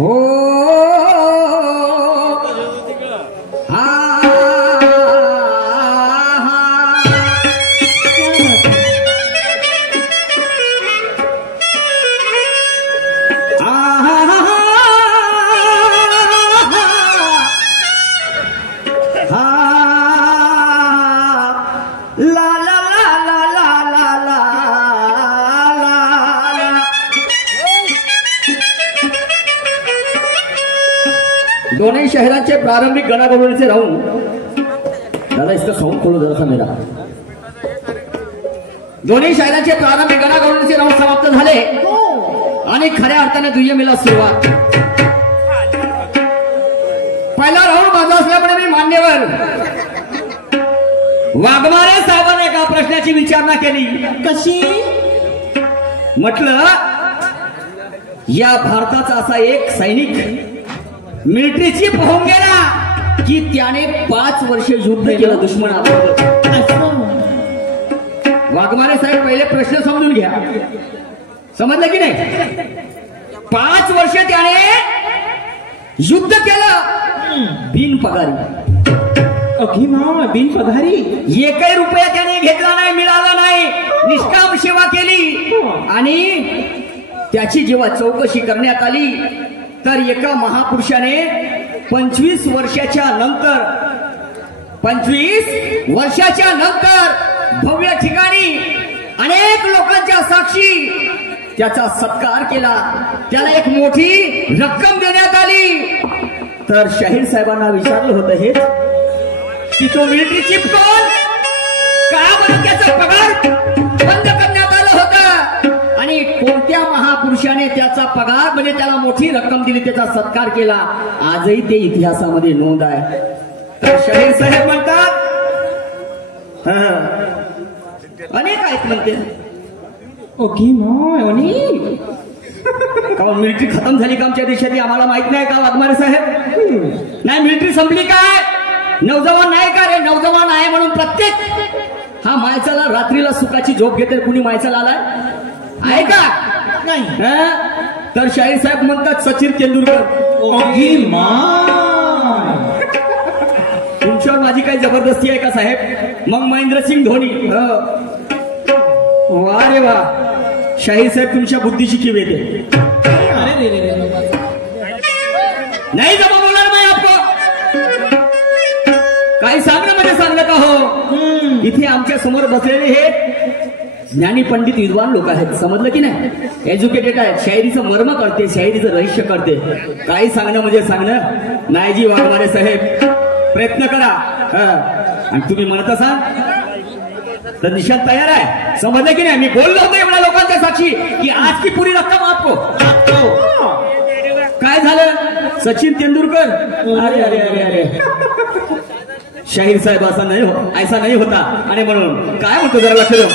हो दोनों शहरांचे प्रारंभिक गणागोविंदाचे राहून दादा इसका साउंड खोलो जरा सा मेरा दोन्ही शहरांचे प्रारंभिक गणागोविंदाचे राहून समाप्त झाले आणि खऱ्या अर्थाने दुय्यमीला सुरुवात पहिला राऊंड माझा असल्यामुळे मी मान्यवर वाघमारे साहेबांनी एका प्रश्नाची विचारणा केली कशी म्हटलं या भारताचा असा एक सैनिक मिलिटरी चीफ होऊन गेला की त्याने 5 वर्ष युद्ध केलं दुश्मनाबरोबर वाघमारे साहेब पहिले प्रश्न समजून घ्या समजलं की नाही 5 वर्ष त्याने युद्ध केलं बिन पगारी बिन पगारी एकही रुपया त्याने घेतला नाही मिळाला नाही निष्काम सेवा केली आणि त्याची जेव्हा चौकशी करण्यात आली तर एका महापुरुषाने 25 वर्षाच्या नंतर भव्य ठिकाणी अनेक लोकांच्या साक्षी त्याचा सत्कार केला त्याला एक मोठी रक्कम देण्यात आली तर शाहीर साहेबांना विचारलं होतं हेच की तो मिलिटरी चीफ कोण का बरं त्याचा पगार बंद करण्यात आला होता आणि कोणत्या महापुरुषाने त्याचा पगार म्हणजे त्याला मोठी रक्कम दिली त्याचा सत्कार केला आजही ते इतिहासामध्ये नोंद आहे तर शाहीर साहेब म्हणतात अनेक आहेत म्हणते का मिलिटरी खतम झाली का आमच्या देशात आम्हाला माहित नाही का वाघमारे साहेब नाही मिलिटरी संपली काय नौजवान नाही का रे नौजवान आहे म्हणून प्रत्येक हा मायचाला रात्रीला सुखाची झोप घेते कुणी मायचाला आलाय आहे का नाही तर शाहीर साहेब म्हणतात सचिन तेंडुलकर तुमच्यावर माझी काही जबरदस्ती आहे का साहेब मग महेंद्रसिंग धोनी वा रे वा शाहीर साहेब तुमच्या बुद्धीची किव येते नाही जमा बोलणार नाही आपको काही सांगणं म्हणजे सांगलं का हो इथे आमच्या समोर बसलेले हे ज्ञानी पंडित विद्वान लोक आहेत समजलं की नाही एज्युकेटेड आहेत शायरीचं मर्म करते शायरीचं रहस्य करते काही सांगणं म्हणजे सांगणं नाही जी वाघमारे साहेब प्रयत्न करा आणि तुम्ही म्हणत असाल तर निशांत तयार आहे समजलं की नाही मी बोललो होतो एवढ्या लोकांच्या साक्षी की आज की पुरी रक्कम आपको काय झालं सचिन तेंडुलकर अरे अरे अरे अरे शाहीर साहेब ऐसा नाही होता आणि म्हणून काय म्हणतो जरा लक्ष देऊ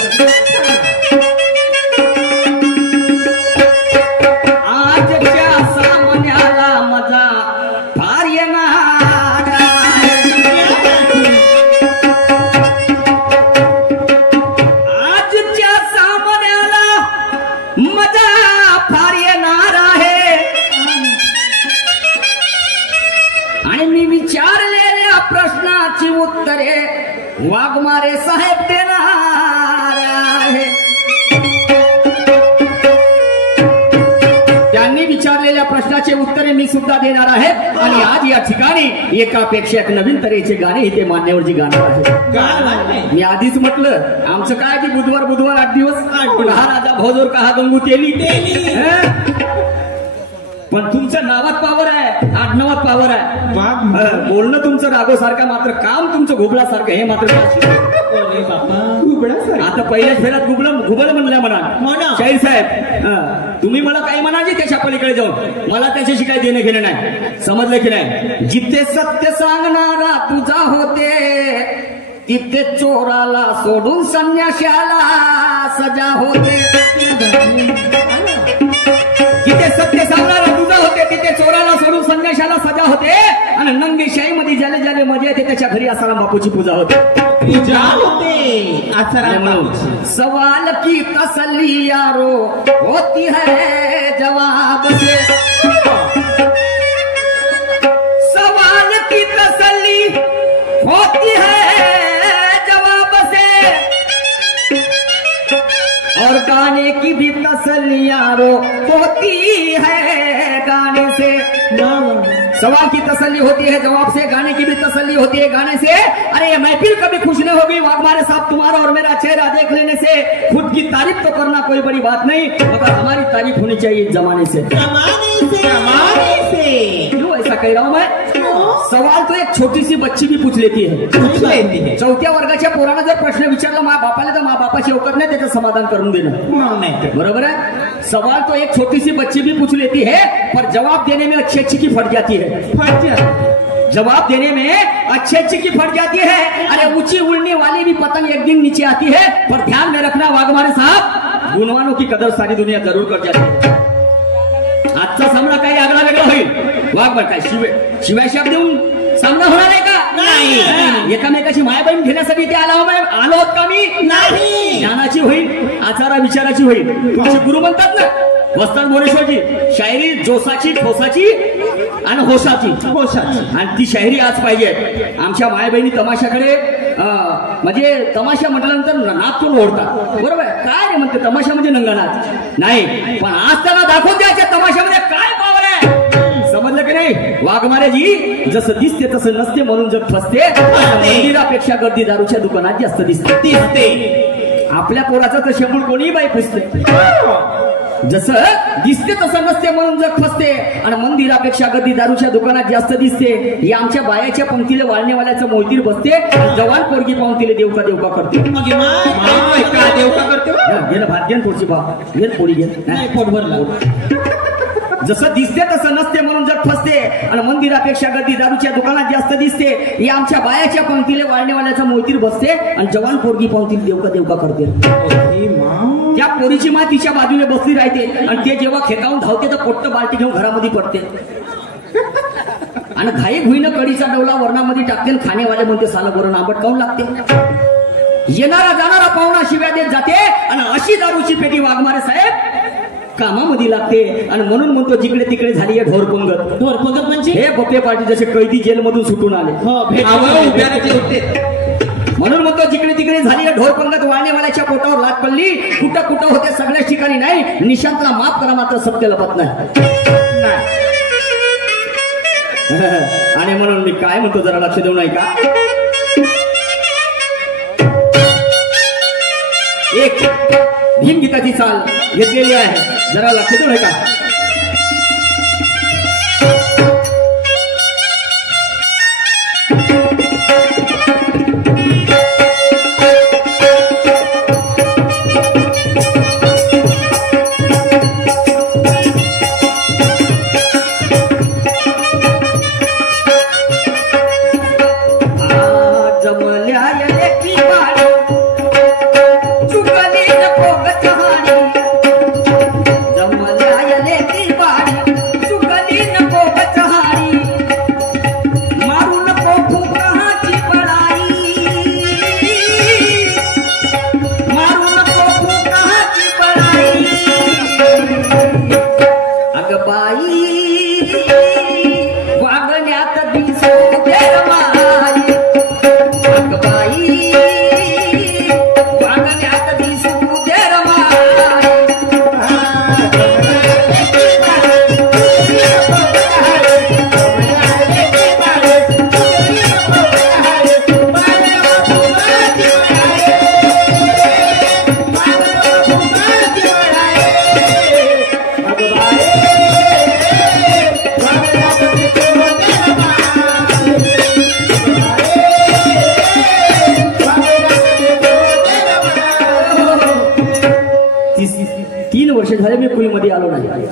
वाघमारे साहेब देणार आहे त्यांनी विचारलेल्या प्रश्नाचे उत्तरे मी सुद्धा देणार आहे आणि आज या ठिकाणी एकापेक्षा एक नवीन तऱ्हेचे गाणे इथे मान्यवरजी गाणार आहे मी आधीच म्हटलं आमचं काय की बुधवार 8 दिवस कहा राजा भोजोर कहा गंगू तेली पण तुमचं नावात पावर आहे आडनावात पावर आहे बोलणं तुमचं रागो सारखं मात्र काम तुमचं घुबळा सारखं हे मात्र आता पहिल्याच फेऱ्यात घुबळ म्हणलं म्हणा शाहीर साहेब तुम्ही मला काही म्हणाले त्याच्या पलीकडे जाऊन मला त्याच्याशी काही देणं घेणं नाही समजलं की नाही जिथे सत्य सांगणारा तुझा होते तिथे चोराला सोडून संन्याशाला सजा होते जिथे सत्य सांगणारा तुझा होते तिथे चोराला सोडून संन्याशाला सजा होते आणि नंगी शाही मध्ये ज्याला ज्याला मजा येते त्याच्या घरी आसाराम बापूची पूजा होते सवाल की तसल्ली यारो होती है जवाब से गाने की भी तसल्लियां वो होती है गाने से। सवाल की तसल्ली होती है जवाब से, गाने की भी तसल्ली होती है गाने से। अरे ये महफिल कभी खुश नहीं होगी वाघमारे साहब तुम्हारा और मेरा चेहरा देख लेने से। खुद की तारीफ तो करना कोई बड़ी बात नहीं, मगर हमारी तारीफ होनी चाहिए जमाने से। क्यों ऐसा कह रहा हूँ मैं? सवाल तो एक छोटी सी बच्ची भी पूछ लेती है। चौथ्या वर्गाच्या पोरानं जर प्रश्न विचारला मा बापाला तर मा बापाची अवकत नाही त्याचं समाधान करून देणं, बरोबर है? सवाल तो एक छोटी सी बच्ची भी पूछ लेती है, पर जवाब देने में अच्छी अच्छी की फट जाती है। जवाब देने में अच्छी अच्छी की फट जाती है। अरे ऊंची उड़ने वाली भी पतंग एक दिन नीचे आती है, पर ध्यान में रखना वाघमारे साहब, गुणवानों की कदर सारी दुनिया जरूर कर जाती है। आजचा सामना काही आगळा वेगळा होईल। वाघमार काय शिवाय शब्द देऊन सामना होणार आहे का? नाही। एकामेकाची माया बहीण घेण्यासाठी इथे आलो आहोत का मी? नाही। ज्ञानाची होईल, आचारा विचाराची होईल। तुमचे गुरु म्हणतात ना वस्ताद मोरेश्वरजी, शायरी जोसाची ठोसाची आणि होशाची आणि ती शायरी आज पाहिजे। आमच्या माया बहिणी तमाशाकडे म्हणजे तमाशा म्हटल्यानंतर नाच तो ओढतात, बरोबर? काय रे म्हणते तमाशा म्हणजे नंगनाच नाही, पण आज त्यांना दाखवून द्यायच्या तमाशामध्ये काय पावर आहे, समजलं की नाही? वाघमारेजी जसं दिसते तसं नसते म्हणून जग फसते। मंदिरापेक्षा गर्दी दारूच्या दुकानात जास्त दिसते। आपल्या पोराचं तर शेंबूड कोणीही बाई पुसते। जसं दिसते तसं नसते म्हणून जग फसते आणि मंदिरापेक्षा गर्दी दारूच्या दुकानात जास्त दिसते। ही आमच्या बायाच्या पंक्तीला वाळणेवाल्याचं मोतीर बसते, जवान पोरगी पाहून तिला देवका देवका करते। देवका करते गेलं भात घेन थोडीशी भाव घेन पोळी घेन नाही पोट भरला। जसं दिसते तसं नसते म्हणून जग फसते आणि मंदिरापेक्षा गर्दी दारूच्या दुकानात जास्त दिसते। ही आमच्या बायाच्या पंक्तीला वाळणेवाल्याचा मोतीर बसते आणि जवान पोरगी पाहून तिला देवका देवका करते। त्या पोरीची माँ तिच्या बाजूने बसली राहते आणि ते जेव्हा खेकावून धावते तर पोट्ट बाल्टी घेऊन घरामध्ये पडते आणि घाई घुईनं कडीचा डवला वर्णामध्ये टाकते। खाणेवाले म्हणते साला बरं आंबट काऊन लागते? येणारा जाणारा पाहुणा शिव्या देत जाते आणि अशी दारूची पेटी वाघमारे साहेब कामामध्ये लागते आणि म्हणून म्हणतो जिकडे तिकडे झाली आहे ढोरपंगत। ढोरपंगत म्हणजे हे बप्पे पार्टी जसे कैदी जेलमधून सुटून आले, म्हणून म्हणतो जिकडे तिकडे झाली आहे ढोरपंगत। वाळणेवाल्याच्या पोटावर लाट पडली, कुठं कुठं होते सगळ्याच ठिकाणी नाही। निशांतला माफ करा मात्र सत्य लपत नाही। आणि म्हणून मी काय म्हणतो जरा लक्ष देऊ नाही का? एक भीमगीताची चाल घेतलेली आहे, जरा लक्ष देऊ नये का?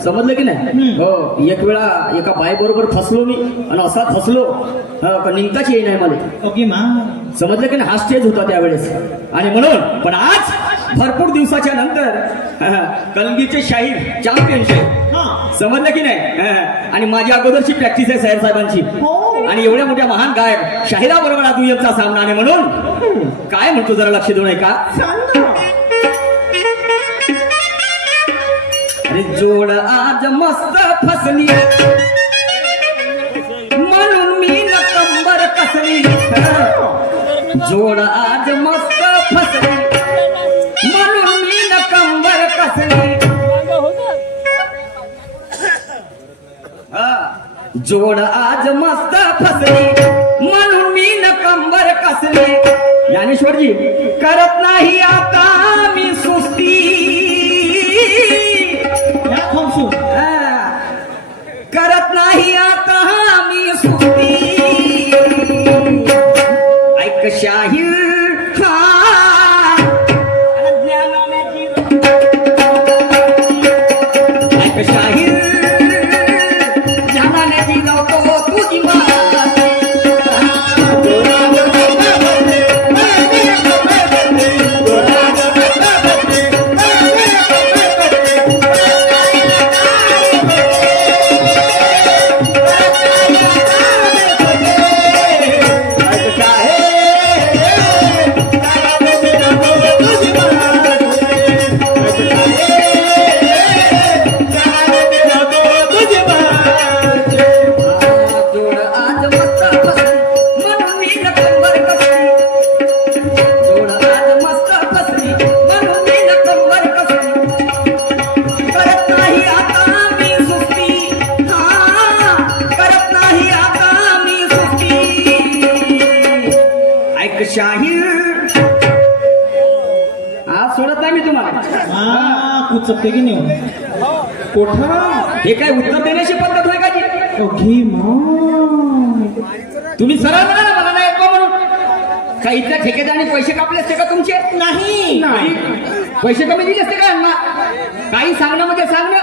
समजलं की नाही? हो, एक वेळा एका बाई बरोबर फसलो मी आणि असा फसलो निघताच येई नाही मला। समजलं की नाही? हा स्टेज होता त्यावेळेस आणि म्हणून पण आज भरपूर दिवसाच्या नंतर कलगीचे शाहीर चॅम्पियन शाहीर, समजलं की नाही? आणि माझ्या अगोदरची प्रॅक्टिस आहे साहेब साहेबांची आणि एवढ्या मोठ्या महान गायक शाहिरा बरोबर आज दुय्यमचा सामना आणि म्हणून काय म्हणतो जरा लक्ष देऊ नये का? जोड आज मस्त फसली म्हणून मी न कंबर कसली। जोड आज मस्त फसली म्हणून मी न कंबर कसली। जोड आज मस्त फसली म्हणून मी न कंबर कसली. ज्ञानेश्वरजी करत नाही आता मी सुस्ती. करत नाही आता मी सुस्ती. ऐक शाहीर शाहीर ज्ञानाने लावतो तुझी चपते की नाही कोठा. हे काय उत्तर देण्याची पद्धत होय का जी? तुम्ही सरळ म्हणा ना, मला नाही ऐकवा म्हणून. काही इथल्या ठेकेदारांनी पैसे कापले असते का तुमचे? नाही. पैसे कमी दिले असते का? काही सांगणं म्हणजे सांगणं.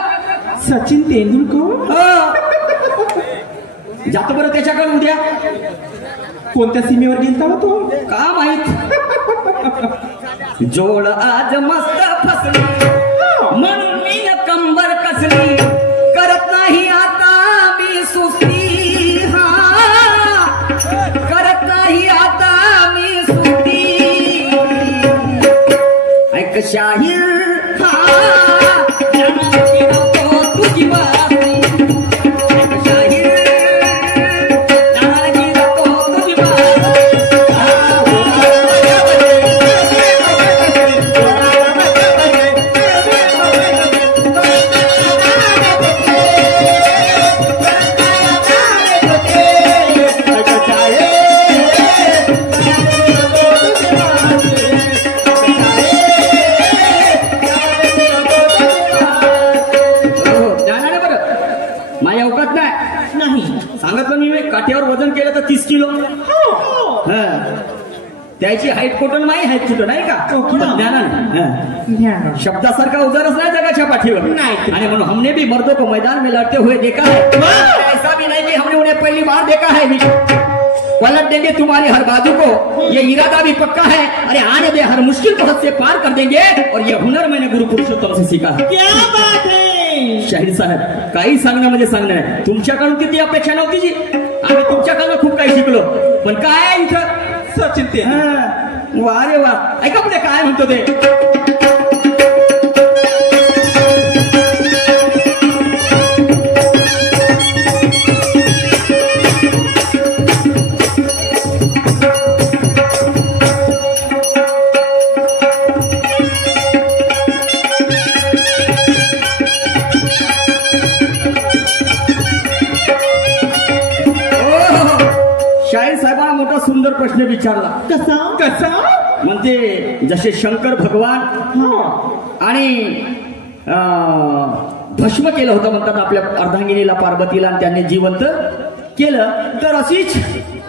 सचिन तेंडुलकर जातो बरं त्याच्याकडे उद्या. कोणत्या सीमेवर गेलता तो का माहित. जोड आज मस्त फसली म्हणून मी न कंबर कसली. करत नाही आता मी सुस्ती. करत नाही आता मी सुस्ती. ऐक शाहीर तुझी बातमी. ऐक शाहीर तुझी बातमी. काठ्यावर वजन केलं तर 30 किलो. त्याची हाईट कुठं नाही, हाईट कुठं नाही का. शब्दासारखा उजारच नाही जगाच्या पाठीवर नाही. आणि म्हणून हमने भी मर्दों को मैदान में लड़ते हुए देखा है. ऐसा भी नहीं कि हमने उन्हें पहली बार देखा है. पलट देंगे तुम्हारी हर बाजू को, ये इरादा भी पक्का है. अरे आने दे, हर मुश्किल को हद से पार कर देंगे. और ये हुनर मैंने गुरु पुरुषोत्तम से सीखा है. क्या बात है शाहीर साहेब. काही सांगणं म्हणजे सांगणं आहे. तुमच्याकडून किती अपेक्षा नव्हती जी. आम्ही तुमच्याकडनं खूप काही शिकलो. पण काय आहे इथं सचिन ते. वा रे वा. ऐका पुढे काय म्हणतो ते. सुंदर प्रश्न विचारला. कसा कसा म्हणते जसे शंकर भगवान आणि भस्म केलं होतं म्हणतात आपल्या अर्धांगिनीला पार्वतीला, आणि त्यांनी जिवंत केलं. तर अशीच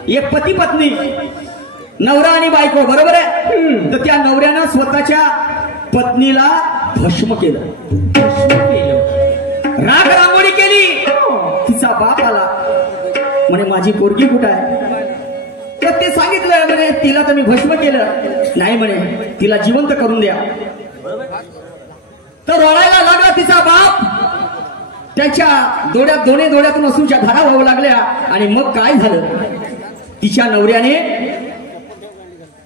एक पती पत्नी, नवरा आणि बायको, बरोबर आहे. तर त्या नवऱ्यानं स्वतःच्या पत्नीला भस्म केलं. राग रांगोळी केली. तिचा बाप आला म्हणे माझी पोरगी कुठं आहे. तर ते सांगितलं म्हणे तिला तर मी भस्म केलं. नाही म्हणे तिला जिवंत करून द्या. तर रडायला लागला तिचा बाप. त्याच्या डोळ्यात दोन्ही डोळ्यातून असूनच्या धारा व्हावं लागल्या. आणि मग काय झालं,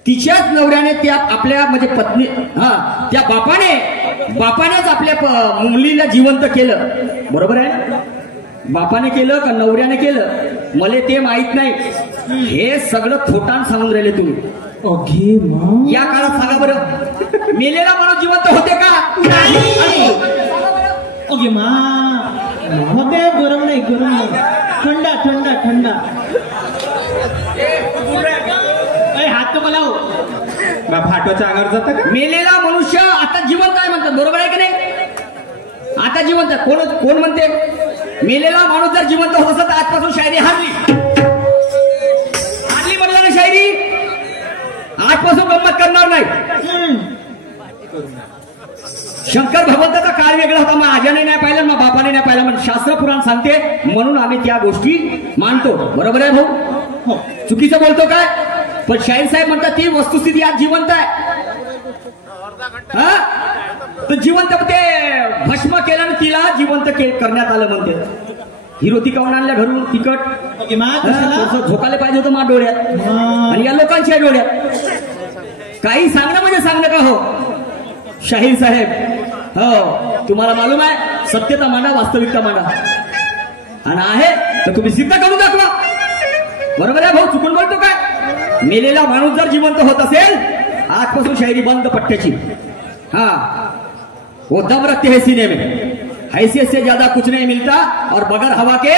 तिच्याच नवऱ्याने त्या आपल्या म्हणजे पत्नी त्या बापानेच आपल्या मुलीला जिवंत केलं. बरोबर आहे. बापाने केलं का नवऱ्याने केलं मला ते माहित नाही. हे सगळं थोटान सांगून राहिले तुम्ही. या काळात सांगा बरं, मेलेला माणूस जिवंत होते का? नाही. होते गरम नाही थंडा थंडा थंडा हात तो लाव बा फाटोच्या अंगावर जातं का? मेलेला मनुष्य आता जिवंत आहे म्हणतात, बरोबर आहे की नाही? आता जिवंत आहे. कोण म्हणते मेलेला माणूस जर जिवंत होत असत तर आजपासून शायरी हारली म्हणला ना शायरी. आजपासून गंमत करणार नाही. शंकर भगवंताचा काळ वेगळा होता. मग आजाने नाही पाहिलं, मग बापाने नाही पाहिलं, पण शास्त्र पुराण सांगते म्हणून आम्ही त्या गोष्टी मानतो. बरोबर आहे भाऊ? चुकीचं बोलतो काय? पण शाहीर साहेब म्हणतात ती वस्तुस्थिती आज जिवंत आहे. तर जिवंत ते भस्म केलं आणि तिला जिवंत करण्यात आलं म्हणते. हिरो ती काऊन आणल्या घरून तिकट झोकाले पाहिजे होतं मा डोळ्यात आणि या लोकांच्या डोळ्यात. काही सांगणं म्हणजे सांगणं का हो शाहीर साहेब? हो, तुम्हाला मालूम आहे सत्यता मांडा, वास्तविकता मांडा, आणि आहे तर तुम्ही सिद्ध करून दाखवा. बरोबर आहे भाऊ? चुकून बोलतो काय? मेलेला माणूस जर जिवंत होत असेल आजपासून शायरी बंद पट्ट्याची. हाँ, वो दम रखते हैं सीने में, हैसियत से ज्यादा कुछ नहीं मिलता और बगैर हवा के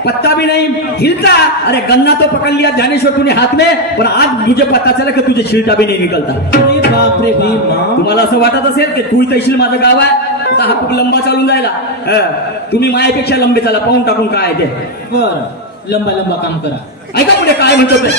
पत्ता भी नहीं हिलता. अरे गन्ना तो पकड़ लिया ज्ञानेश्वर तूने हाथ में, पर आज मुझे पता चला की तुझे छिलटा भी नहीं निकलता. अरे बाप रे बाप. तुम्हाला असं वाटत असेल की तू तहसील माझं गाव आहे आता हा खूप लंबा चालून जायला. तुम्ही मायापेक्षा लंबे चाला, पाहून टाकून काय ते. बर, लंबा लंबा काम करा. ऐका पुढे काय म्हणतो ते.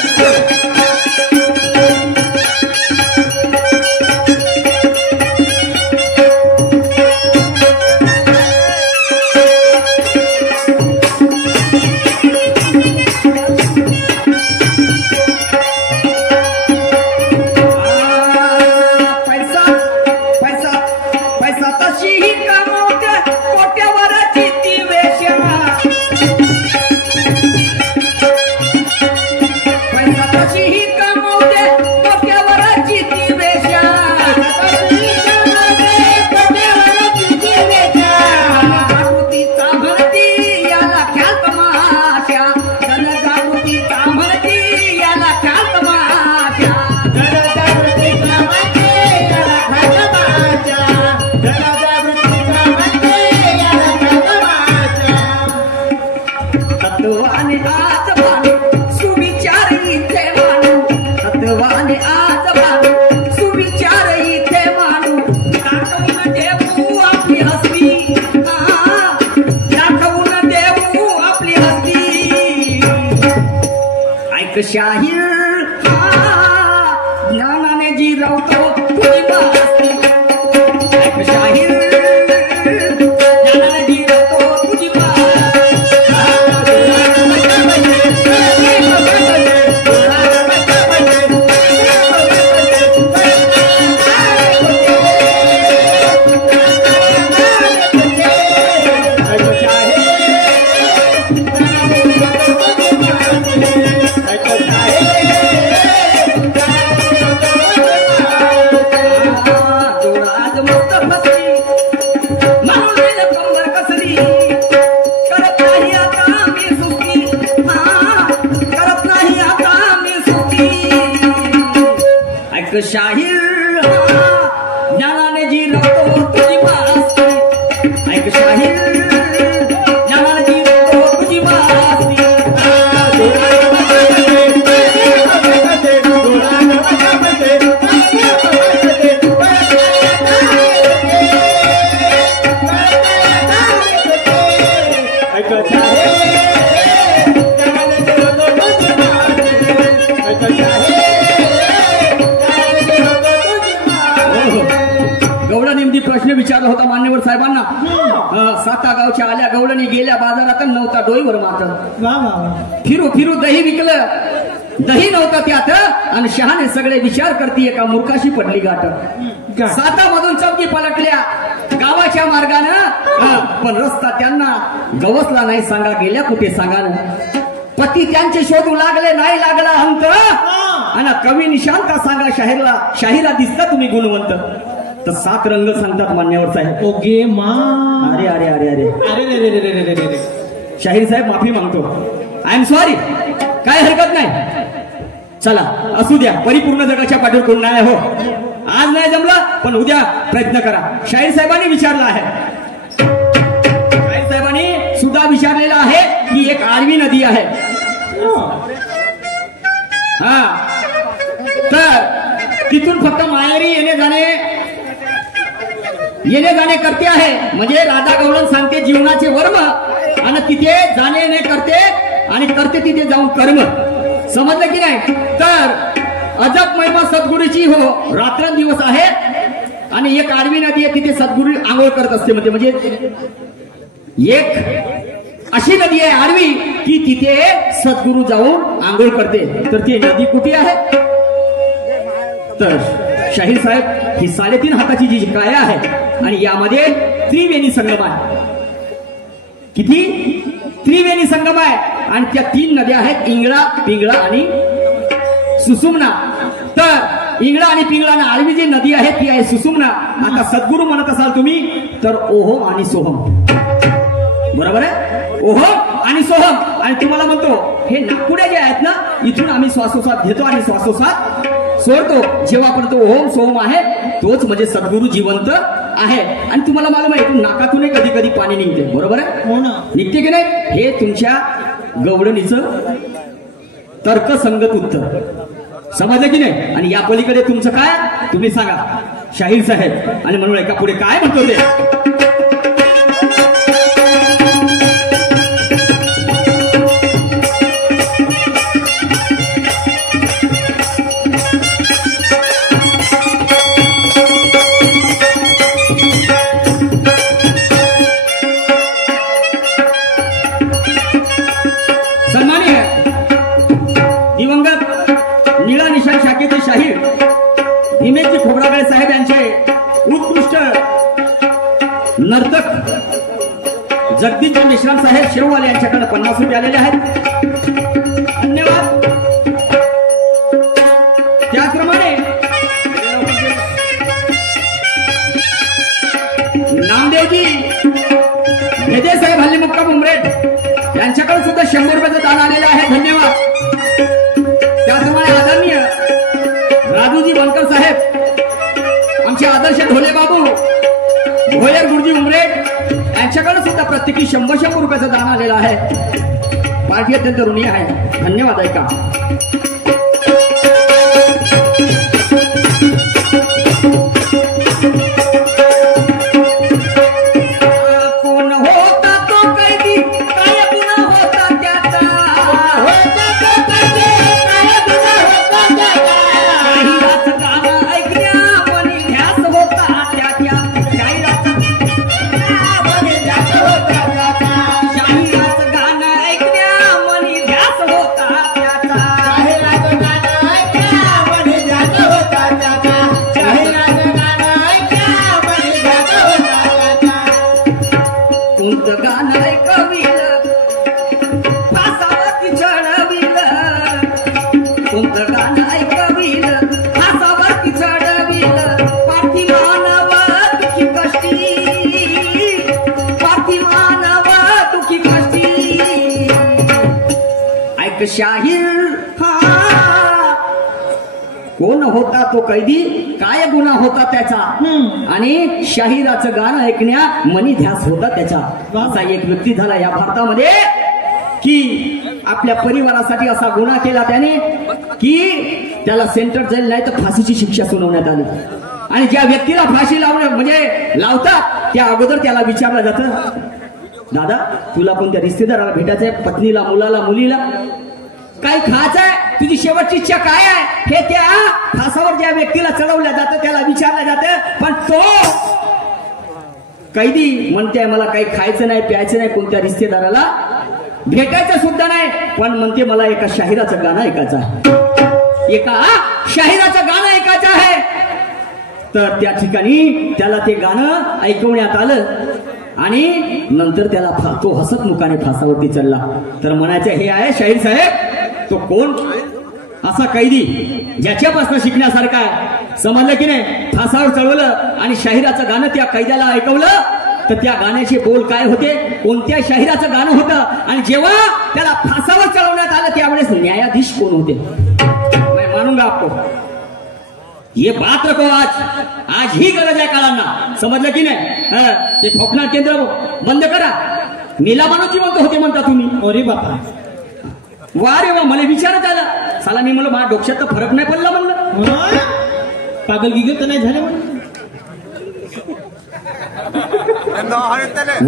शाहीर ज्ञानाने जी रवतो तुझी मस्ती. शाहीर ज्ञानाने जी रवतो तुझी शाहीर ज्ञानाने जी रवतो तुझी मस्ती. ऐक शाहीर ज्ञानाने जी रवतो तुझी मस्ती. प्रश्न विचारला होता मान्यवर साहेबांना. 7 गावच्या आल्या गवळणी गेल्या बाजारात नव्हता डोईवर मात्र. फिरू फिरू दही विकलं, दही नव्हतं त्यात, आणि शहाणे सगळे विचार करतीये का मूर्खाशी पडली गाठ. 7 मधून चौकी पलटल्या गावाच्या मार्गानं, पण रस्ता त्यांना गवसला नाही. सांगा गेल्या कुठे सांगा ना. पती त्यांचे शोधू लागले नाही लागला अंत, आणि कवी निशांता सांगा शाहिरा दिसता तुम्ही गुणवंत. तर 7 रंग सांगतात मान्यवर साहेब. ओके मा. अरे अरे अरे अरे अरे रे रे रे रे रे. शाहीर साहेब माफी मागतो. I am sorry. काय हरकत नाही. चला असू द्या, परिपूर्ण जगाच्या पाठीवर कोण नाही हो. आज नाही जमलं पण उद्या प्रयत्न करा. शाहीर साहेबांनी विचारलं आहे. शाहीर साहेबांनी सुद्धा विचारलेलं आहे की एक आडवी नदी आहे. हा, तर तिथून फक्त माहेरी येणे जाणे करते आहे. म्हणजे राधा गवळण सांगते जीवनाचे वर्म, आणि तिथे जाणे येणे करते आणि करते तिथे जाऊन कर्म. समजलं की नाही? तर अजब महिमा सद्गुरूची हो रात्रंदिवस आहे. आणि एक आडवी नदी आहे, तिथे सद्गुरू आंघोळ करत असते. म्हणजे एक अशी नदी आहे आडवी की तिथे सद्गुरू जाऊन आंघोळ करते. तर ती नदी कुठे आहे? तर शाहीर साहेब ही 3.5 हाताची जी काया आहे आणि यामध्ये त्रिवेणी संगम आहे. किती? त्रिवेणी संगम आहे. आणि त्या 3 नद्या आहेत, इंगळा, पिंगळा आणि सुसुमना. तर इंगळा आणि पिंगळा आणि आडवी जी नदी आहे ती आहे सुसुमना. आता सद्गुरू म्हणत असाल तुम्ही तर ओहम आणि सोहम, बरोबर आहे? ओहम आणि सोहम. आणि तुम्हाला म्हणतो हे नागपुड्या जे आहेत ना, इथून आम्ही श्वासोश्वास घेतो आणि श्वासोश्वास सोडतो. जेव्हापर्यंत ओहम सोहम आहे तोच म्हणजे सद्गुरू जिवंत आहे. आणि तुम्हाला मालूम आहे नाकातून कधी कधी पाणी निघते, बरोबर आहे? हो ना. निघते की नाही? हे तुमच्या गवडणीचं तर्कसंगत उत्तर. समजलं की नाही? आणि या पलीकडे तुमचं काय तुम्ही सांगा शाहीर साहेब. आणि म्हणून एका पुढे काय म्हणतो ते शाहीर भीमेजी खोब्रागळे साहेब यांचे उत्कृष्ट नर्तक जगदीश मिश्राम साहेब शेरवाले यांच्याकडे 50 रुपये आलेले आहेत. धन्यवाद. त्याचप्रमाणे नामदेवजी भेदे साहेब हल्ली मुक्काम उमरेड यांच्याकडे सुद्धा 100 रुपयाचं दान आलेलं आहे. धन्यवाद. त्याचप्रमाणे आदरणीय राजूजी बनकर साहेब, आमचे आदर्श ढोले बाबू भोयर गुरुजी उमरेड यांच्याकडे सुद्धा प्रत्येकी 100 रुपयाचं दान आलेलं आहे. पार्टी अत्यंत ऋणी आहे. धन्यवाद. ऐका शाहीर. कोण होता तो कैदी, काय गुन्हा होता त्याचा, आणि शाहिराचं गाणं ऐकण्या मनी ध्यास होता त्याचा. असा एक व्यक्ती झाला या भारतामध्ये की आपल्या परिवारासाठी असा गुन्हा केला त्याने की त्याला सेंटर जाईल नाही तर फाशीची शिक्षा सुनावण्यात आली. आणि ज्या व्यक्तीला फाशी लावणं म्हणजे लावतात त्या अगोदर त्याला विचारलं जातं, दादा तुला कोणत्या रिश्तेदाराला भेटायचंय, पत्नीला, मुलाला, मुलीला, काय खायचंय, तुझी शेवटची इच्छा काय आहे, हे त्या फासावर ज्या व्यक्तीला चढवलं जातं त्याला विचारलं जातं. पण तो कैदी म्हणते मला काही खायचं नाही, प्यायचं नाही, कोणत्या रिश्तेदाराला भेटायचं सुद्धा नाही, पण म्हणते मला एका शाहिराचं गाणं ऐकायचं आहे, एका शाहिराचं गाणं ऐकायचं आहे. तर त्या ठिकाणी त्याला ते गाणं ऐकवण्यात आलं आणि नंतर त्याला तो हसत मुखाने फासावरती चढला. तर म्हणायचं हे आहे शाहीर साहेब, तो कोण असा कैदी ज्याच्यापासून शिकण्यासारखा आहे. समजलं की नाही? फासावर चढवलं आणि शाहिराचं गाणं त्या कैद्याला ऐकवलं. तर त्या गाण्याचे बोल काय होते, कोणत्या शाहिराचं गाणं होतं, आणि जेव्हा त्याला फासावर चढवण्यात आलं त्यावेळेस न्यायाधीश कोण होते. मैं मानूंगा आपको, ये बात रखो. आज ही गरज आहे काळांना. समजलं की नाही? ते ठोकणार केंद्र बंद करा. मेला माणूस जिवंत होते म्हणता तुम्ही. अरे बापा, वा रे वा, मला विचारत आला. साला मी म्हणलं माझ्या डोक्यात तर फरक नाही पडला म्हणलं. पागल गिगल तर नाही झाले म्हणून.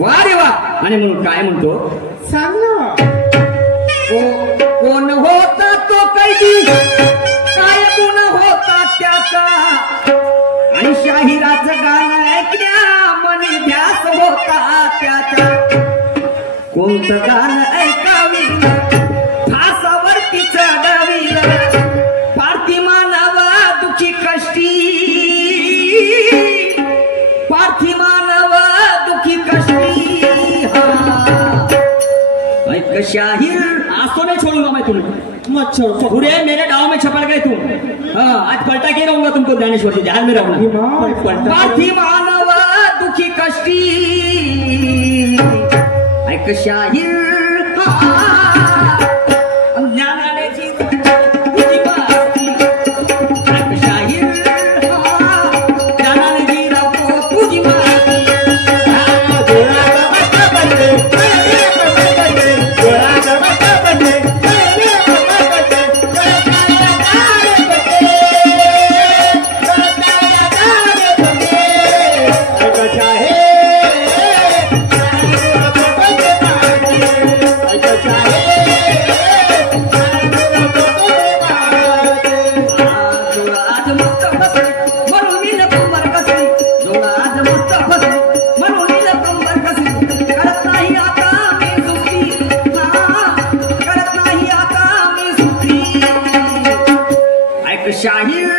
वा रे वा. आणि म्हणून काय म्हणतो, सांग ना. कोण होता तो कैदी, काय गुण होता त्याचा, आणि शाहिराचं गाणं ऐकण्या मनी ध्यास होता त्याचा. कोणतं गाणं ऐकावी फासावरती चढावी, पार्थिमानवा दुखी कष्टी, पार्थिमानवा दुखी कष्टी. ऐक शाहीर, आज तो नहीं छोड़ूंगा मैं तुम्हें, मत छोड़. पूरे मेरे गांव में छपड़ गए तुम. हाँ, आज पलटा के रहूंगा तुमको ज्ञानेश्वर जी, ध्यान में रखना. पार्थिमानवा दुखी कष्टी. ऐक शाहीर, ज्ञानाने तुझी बाती. ऐक शाहीर, ज्ञानाने गिरवतो तुझी बाती. शाहीर,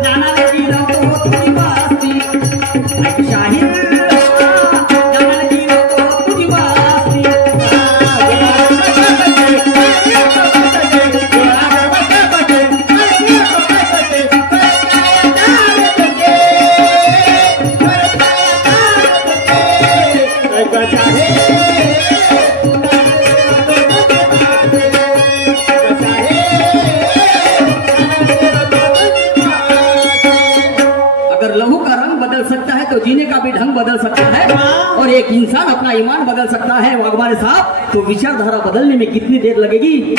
ज्ञानाने गिरवतो तुझी बाती. ऐक शाहीर, ज्ञानाने गिरवतो तुझी बाती. लहू का रंग बदल सकता है तो जीने का भी ढंग बदल सकता है, और एक इंसान अपना ईमान बदल सकता है. वाघमारे साहब, तो विचारधारा बदलने में कितनी देर लगेगी,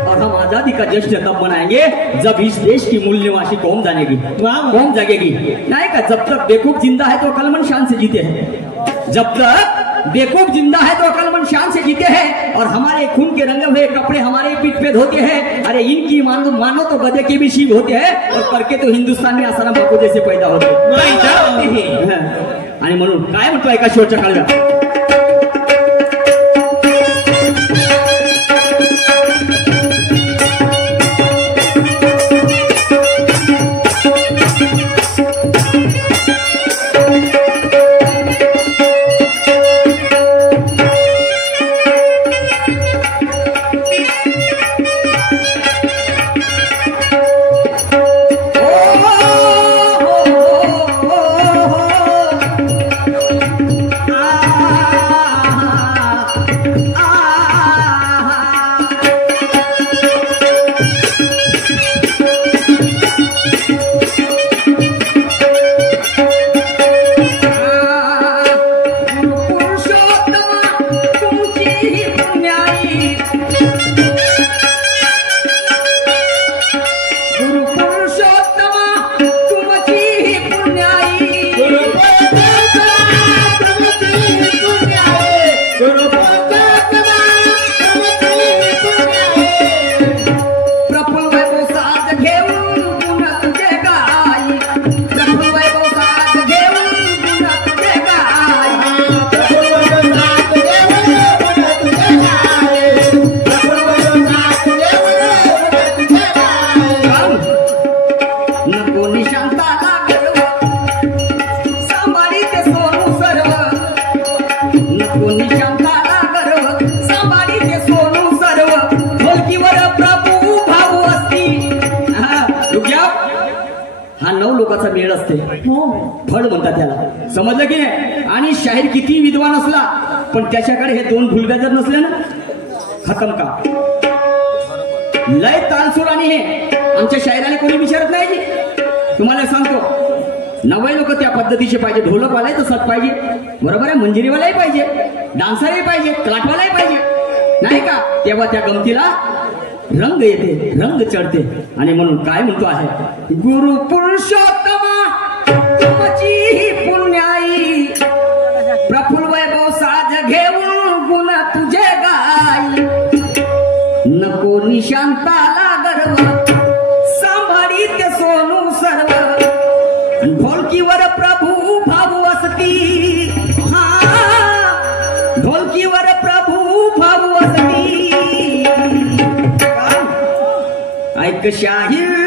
और हम आजादी का जश्न तब मनाएंगे जब इस देश की मूल्यवासी कौम जानेगी, कौम जागेगी. नहीं का, जब तक बेवकूफ जिंदा है तो अकलमंद शान से जीते हैं. जब तक बेवकूफ जिंदा है तो अकलमंद शान से जीते हैं, और हमारे खून के रंगे हुए कपड़े हमारे पीठ पे धोते हैं. अरे इनकी मानो तो गधे के भी शिव होते हैं, और करके तो हिंदुस्तान में आसाराम बापू जैसे पैदा होते हैं. आणि म्हणून काय म्हणतो एका शेवटच्या काळात, लोकांचा मेळ असते, फळ म्हणतात त्याला, समजलं की नाही. आणि शाहीर किती विद्वान असला पण त्याच्याकडे हे दोन भुलव्या जर नसल्या ना, खतम का. लय तालसूर आणि हे आमच्या शाहिराने कोणी विचारत नाही. तुम्हाला सांगतो नवे लोक त्या पद्धतीचे पाहिजे. ढोलकवालाही तसंच पाहिजे, बरोबर आहे. मंजिरीवालाही पाहिजे, डान्सरही पाहिजे, कलाटवालाही पाहिजे, नाही का? तेव्हा त्या गमतीला रंग येते, रंग चढते. आणि म्हणून काय म्हणतो आहे, गुरु पुरुषोत्तमा तुमची पुण्याई, प्रफुल्ल वैभव साज घेऊन गुण तुझे गाई. नको निशांताला गर्व, सांभाळीत सोनू सर्व. ढोलकीवर प्रभू भाऊ असती, हा ढोलकीवर प्रभू भाऊ असती. ऐक शाहीर